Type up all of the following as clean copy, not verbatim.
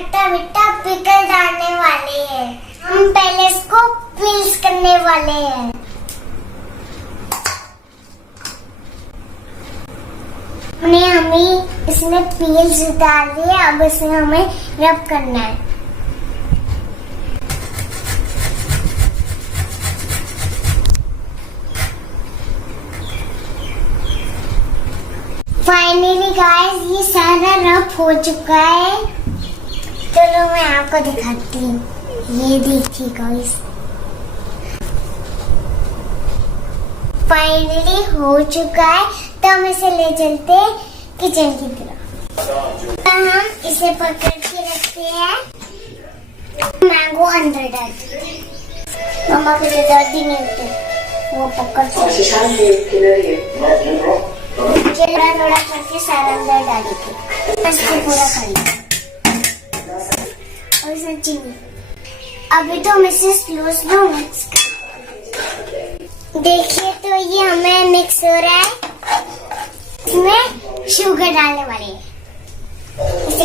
खट्टा मीठा पिकल डालने वाले हैं। हम पहले इसको पील्स करने वाले हैं। हमें इसमें पील्स डाल दिए, अब इसे हमें रब करना है। फाइनली गाइस ये सारा रब हो चुका है। चलो मैं आपको दिखाती हूँ। ये देखिए गाइस, फाइनली हो चुका है। तो हम इसे ले चलते किचन की तरफ। तो हम इसे पकड़ के रखते हैं। मैंगो अंदर डालते हैं। मम्मा को जल्दी नहीं होते, वो पकड़ थोड़ा थोड़ा करके सारा अंदर डालेंगे। इसको पूरा कर लिया। और इसमें चीनी। अभी तो हम इसे स्लो मिक्स कर। देखिए तो ये हमें मिक्स हो रहा है। इसमें शुगर डालने वाले हैं। इसे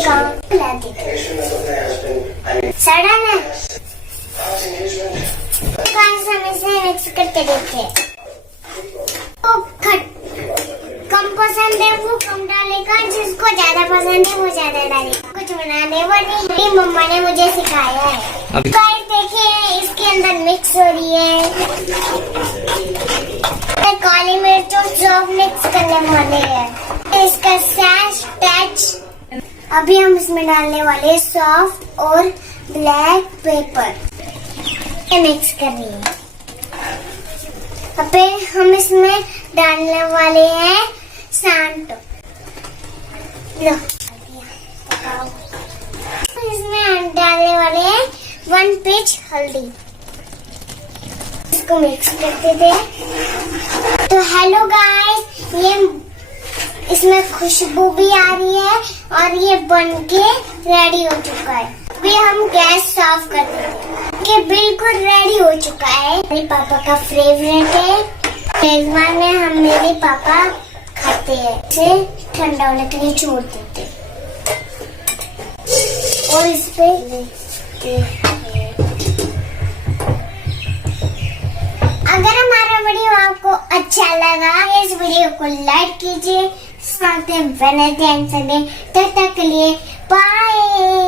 सड़ा ना, हम इसे मिक्स करके देखते हैं। तो कम पसंद है वो कम डालेगा, जिसको ज्यादा पसंद है वो ज्यादा डालेगा। कुछ बनाने वाली मेरी मम्मा ने मुझे सिखाया है। गाइस देखिए इसके अंदर मिक्स हो रही है। काली मिर्च और सौंफ मिक्स करने वाले हैं। इसका सैश टच। अभी हम इसमें डालने वाले सॉफ्ट और ब्लैक पेपर। ये मिक्स कर रही है। अब हम इसमें डालने वाले हैं सांटो। लो इसमें डालने वाले हैं 1 पिंच हल्दी। इसको मिक्स करते थे। तो हेलो गाइस, ये इसमें खुशबू भी आ रही है और ये बन के रेडी हो चुका है। अभी हम गैस ऑफ कर देंगे। ये बिल्कुल रेडी हो चुका है। मेरे पापा का फेवरेट है। मेजबान में हम मेरे पापा खाते हैं। इसे ठंडा होने के लिए छोड़ देते हैं। और इस पे अगर हमारा वीडियो आपको अच्छा लगा, इस वीडियो को लाइक कीजिए। साथ में बने ध्यान से तब तक के लिए बाय।